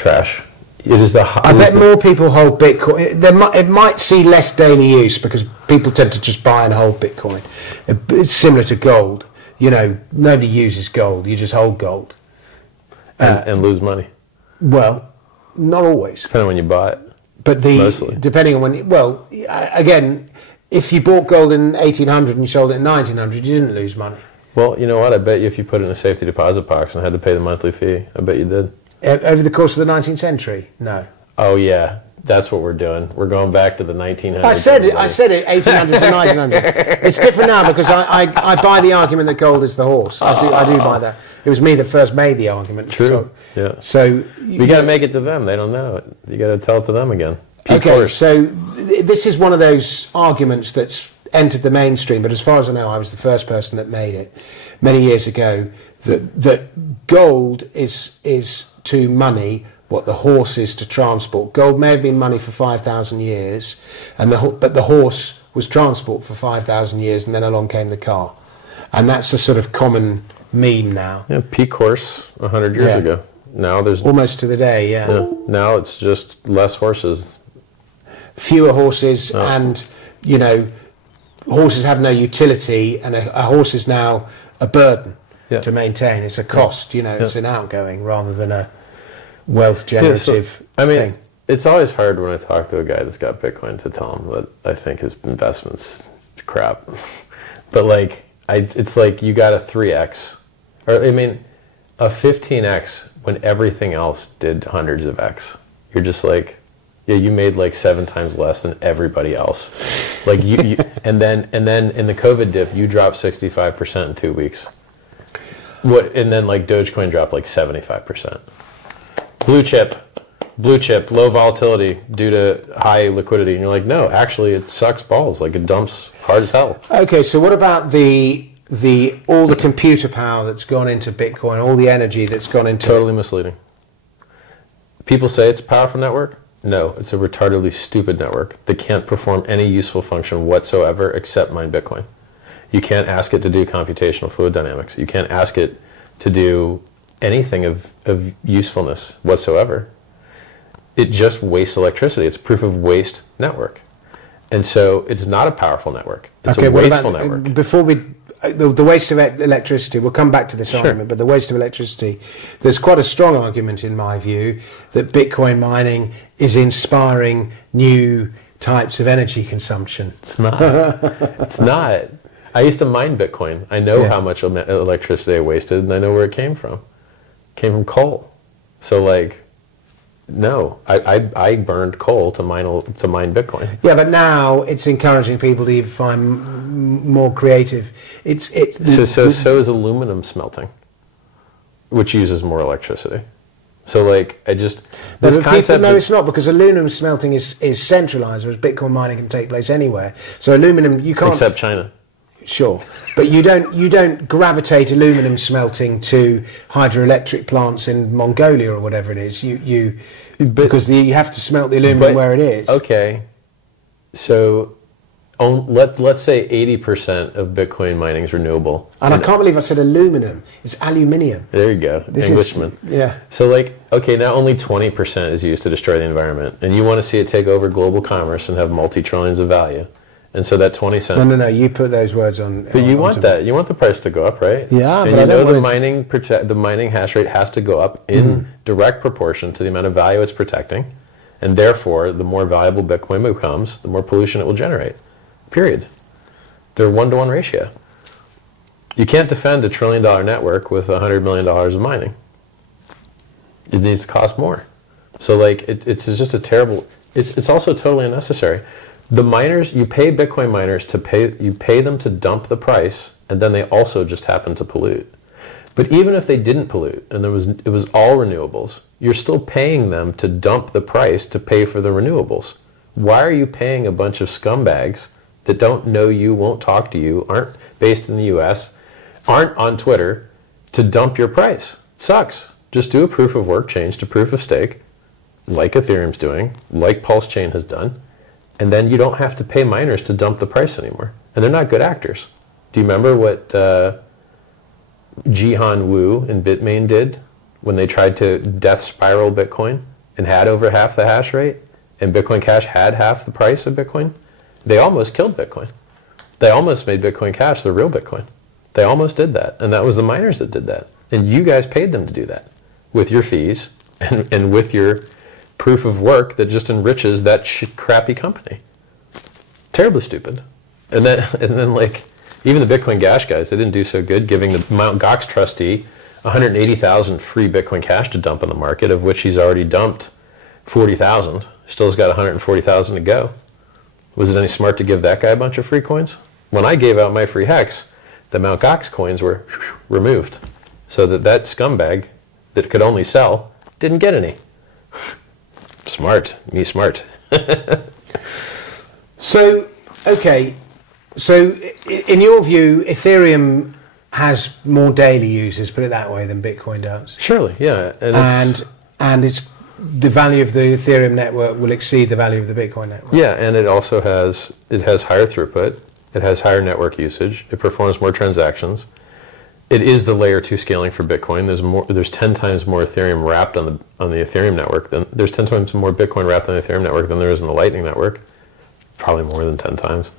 trash. It is the. I bet more people hold Bitcoin. It might see less daily use because people tend to just buy and hold Bitcoin. It's similar to gold. You know, nobody uses gold. You just hold gold and lose money. Well, not always. Depending on when you buy it. But mostly. Depending on when. Well, again, if you bought gold in 1800 and you sold it in 1900, you didn't lose money. Well, you know what? I bet you if you put it in a safety deposit box and had to pay the monthly fee, I bet you did. Over the course of the 19th century? No. Oh, yeah. That's what we're doing. We're going back to the 1900s. I said it 1800 to 1900. It's different now because I buy the argument that gold is the horse. I do buy that. It was me that first made the argument. True. So you got to make it to them. They don't know it. You got to tell it to them again. Okay, so this is one of those arguments that's entered the mainstream, but as far as I know, I was the first person that made it many years ago, that gold is to money what the horse is to transport. Gold may have been money for 5,000 years, but the horse was transport for 5,000 years, and then along came the car. And that's a sort of common meme now. Yeah, peak horse 100 years ago. Now there's... Almost to the day, yeah. Now it's just less horses. Fewer horses, and, you know, horses have no utility, and a horse is now a burden to maintain. It's a cost, you know, it's an outgoing rather than a wealth generative thing. It's always hard when I talk to a guy that's got Bitcoin to tell him that I think his investment's crap. But like, it's like you got a 3x, or I mean, a 15x when everything else did hundreds of x. You're just like, yeah, you made like 7 times less than everybody else. Like you and then in the COVID dip, you dropped 65% in 2 weeks. And then like Dogecoin dropped like 75%. Blue chip, low volatility due to high liquidity, and you're like, no, actually, it sucks balls. Like it dumps hard as hell. Okay, so what about all the computer power that's gone into Bitcoin, all the energy that's gone into Totally misleading. People say it's a powerful network. No, it's a retardedly stupid network that can't perform any useful function whatsoever except mine Bitcoin. You can't ask it to do computational fluid dynamics. You can't ask it to do anything of usefulness whatsoever. It just wastes electricity. It's proof of waste network. And so it's not a powerful network. It's a wasteful network. Before the waste of electricity, we'll come back to this argument, but the waste of electricity, there's quite a strong argument in my view that Bitcoin mining is inspiring new types of energy consumption. It's not. It's not. I used to mine Bitcoin. I know how much electricity I wasted, and I know where it came from. It came from coal. So like, no, I burned coal to mine Bitcoin. Yeah, but now it's encouraging people to even find more creative. So is aluminum smelting, which uses more electricity. So like this concept. No, it's not, because aluminum smelting is centralized, whereas Bitcoin mining can take place anywhere. So aluminum, you can't. Except China. Sure, but you don't gravitate aluminum smelting to hydroelectric plants in Mongolia or whatever it is. Because you have to smelt the aluminum where it is. Okay, so let's say 80% of Bitcoin mining is renewable. And I can't believe I said aluminum. It's aluminium. There you go, Englishman. So like, okay, now only 20% is used to destroy the environment, and you want to see it take over global commerce and have multi-trillions of value. And so that 20 cents. No. You put those words on. But you want that. You want the price to go up, right? Yeah. And you know the mining hash rate has to go up in direct proportion to the amount of value it's protecting, and therefore, the more valuable Bitcoin becomes, the more pollution it will generate. Period. They're 1-to-1 ratio. You can't defend $1 trillion network with $100 million of mining. It needs to cost more. So like, it's just a terrible. It's also totally unnecessary. The miners, you pay Bitcoin miners you pay them to dump the price, and then they also just happen to pollute. But even if they didn't pollute, and it was all renewables, you're still paying them to dump the price to pay for the renewables. Why are you paying a bunch of scumbags that don't know you, won't talk to you, aren't based in the US, aren't on Twitter, to dump your price? It sucks. Just do a proof of work change to proof of stake, like Ethereum's doing, like pulsechain has done. And then you don't have to pay miners to dump the price anymore. And they're not good actors. Do you remember what Jihan Wu in Bitmain did when they tried to death spiral Bitcoin and had over half the hash rate, and Bitcoin Cash had half the price of Bitcoin, they almost killed Bitcoin. They almost made Bitcoin Cash the real Bitcoin. They almost did that, and that was the miners that did that. And you guys paid them to do that with your fees and with your proof of work that just enriches that crappy company. Terribly stupid. And then like, even the Bitcoin Cash guys, they didn't do so good, giving the Mt. Gox trustee 180,000 free Bitcoin Cash to dump on the market, of which he's already dumped 40,000. Still has got 140,000 to go. Was it any smart to give that guy a bunch of free coins? When I gave out my free hex, the Mt. Gox coins were removed, so that scumbag that could only sell didn't get any. Smart. Me smart. So, okay. So, in your view, Ethereum has more daily users, put it that way, than Bitcoin does. Surely, yeah. And it's the value of the Ethereum network will exceed the value of the Bitcoin network. Yeah, and it also has higher throughput. It has higher network usage. It performs more transactions. It is the layer 2 scaling for Bitcoin. There's 10 times more Ethereum wrapped on the Ethereum network than there's 10 times more Bitcoin wrapped on the Ethereum network than there is in the Lightning network. Probably more than 10 times.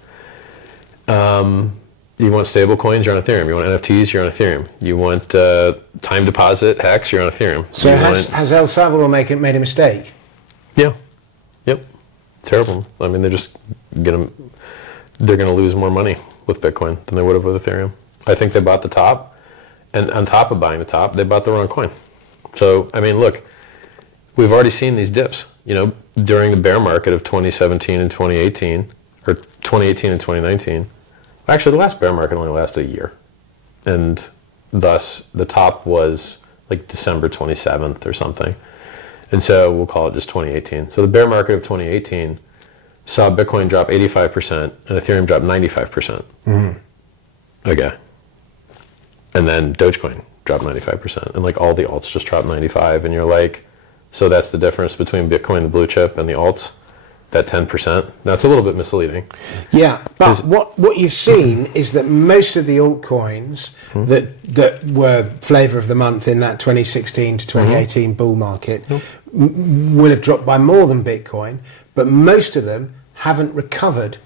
You want stable coins, you're on Ethereum. You want NFTs, you're on Ethereum. You want time deposit, hex, you're on Ethereum. So has El Salvador made a mistake? Yeah. Yep. Terrible. I mean, they're going to lose more money with Bitcoin than they would have with Ethereum. I think they bought the top, and on top of buying the top, they bought the wrong coin. So, I mean, look, we've already seen these dips, during the bear market of 2017 and 2018, or 2018 and 2019. Actually, the last bear market only lasted a year, and thus the top was like December 27th or something, and so we'll call it just 2018. So the bear market of 2018 saw Bitcoin drop 85% and Ethereum drop 95%. Mm-hmm. Okay. And then Dogecoin dropped 95%, and like all the alts just dropped 95%, and you're like, so that's the difference between Bitcoin, the blue chip, and the alts? That 10%? That's a little bit misleading. Yeah, but what you've seen is that most of the altcoins that were flavour of the month in that 2016 to 2018 bull market will have dropped by more than Bitcoin, but most of them haven't recovered.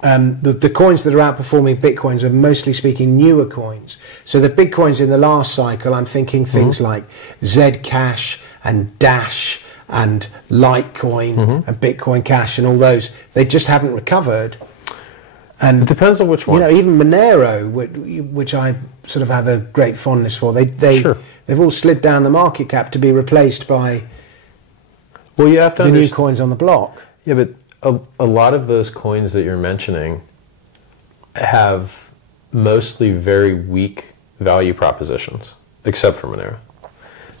The coins that are outperforming Bitcoins are mostly speaking newer coins. So the big coins in the last cycle, I'm thinking things like Zcash and Dash and Litecoin and Bitcoin Cash and all those, they just haven't recovered. And it depends on which one. Even Monero, which I sort of have a great fondness for, they've all slid down the market cap to be replaced by you have to the new coins on the block. Yeah, but a lot of those coins that you're mentioning have mostly very weak value propositions, except for Monero.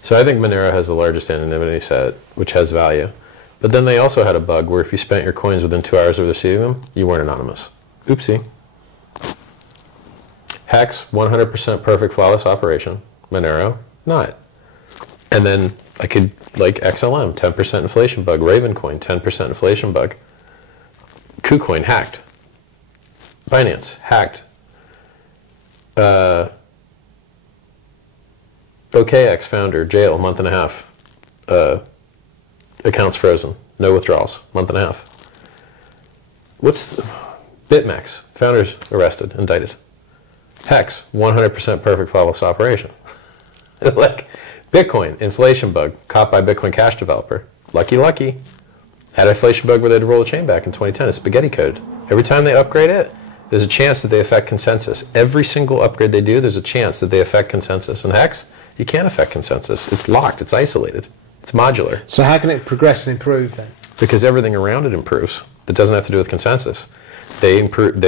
So I think Monero has the largest anonymity set, which has value. But then they also had a bug where if you spent your coins within 2 hours of receiving them, you weren't anonymous. Oopsie. Hex, 100% perfect flawless operation. Monero, not. And then I could, like XLM, 10% inflation bug. Ravencoin, 10% inflation bug. KuCoin, hacked. Binance, hacked. OKX founder, jail, month and a half. Accounts frozen, no withdrawals, month and a half. BitMEX, founders arrested, indicted. Hex, 100% perfect flawless operation. Like Bitcoin, inflation bug, caught by Bitcoin Cash developer. Lucky. Had an inflation bug where they had to roll the chain back in 2010. It's spaghetti code. Every time they upgrade it, there's a chance that they affect consensus. Every single upgrade they do, there's a chance that they affect consensus. And Hex, you can't affect consensus. It's locked. It's isolated. It's modular. So how can it progress and improve then? Because everything around it improves. That doesn't have to do with consensus. They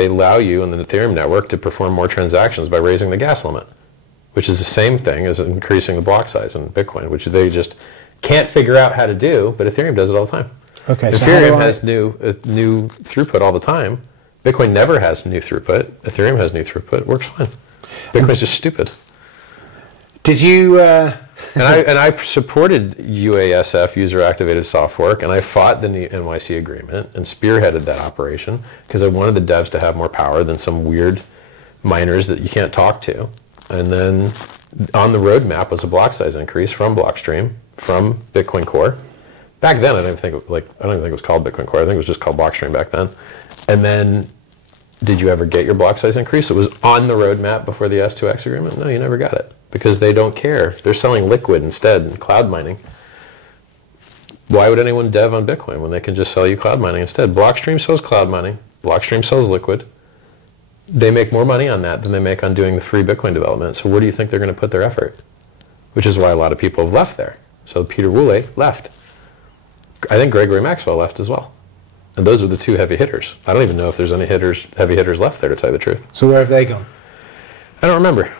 allow you in the Ethereum network to perform more transactions by raising the gas limit, which is the same thing as increasing the block size in Bitcoin, which they just can't figure out how to do, but Ethereum does it all the time. Okay. Ethereum has new throughput all the time. Bitcoin never has new throughput. Ethereum has new throughput. It works fine. Bitcoin's just stupid. Did you? And I supported UASF, user activated soft fork, and I fought the NYC agreement and spearheaded that operation because I wanted the devs to have more power than some weird miners that you can't talk to. And then On the roadmap was a block size increase from Blockstream, from Bitcoin Core. Back then, I don't even think it was called Bitcoin Core. I think it was just called Blockstream back then. And then, did you ever get your block size increase? It was on the roadmap before the S2X agreement. No, you never got it because they don't care. They're selling liquid instead and cloud mining. Why would anyone dev on Bitcoin when they can just sell you cloud mining instead? Blockstream sells cloud mining. Blockstream sells liquid. They make more money on that than they make on doing the free Bitcoin development. So where do you think they're going to put their effort? Which is why a lot of people have left there. So Peter Wooley left. I think Gregory Maxwell left as well. And those are the two heavy hitters. I don't even know if there's any heavy hitters left there, to tell you the truth. So where have they gone? I don't remember.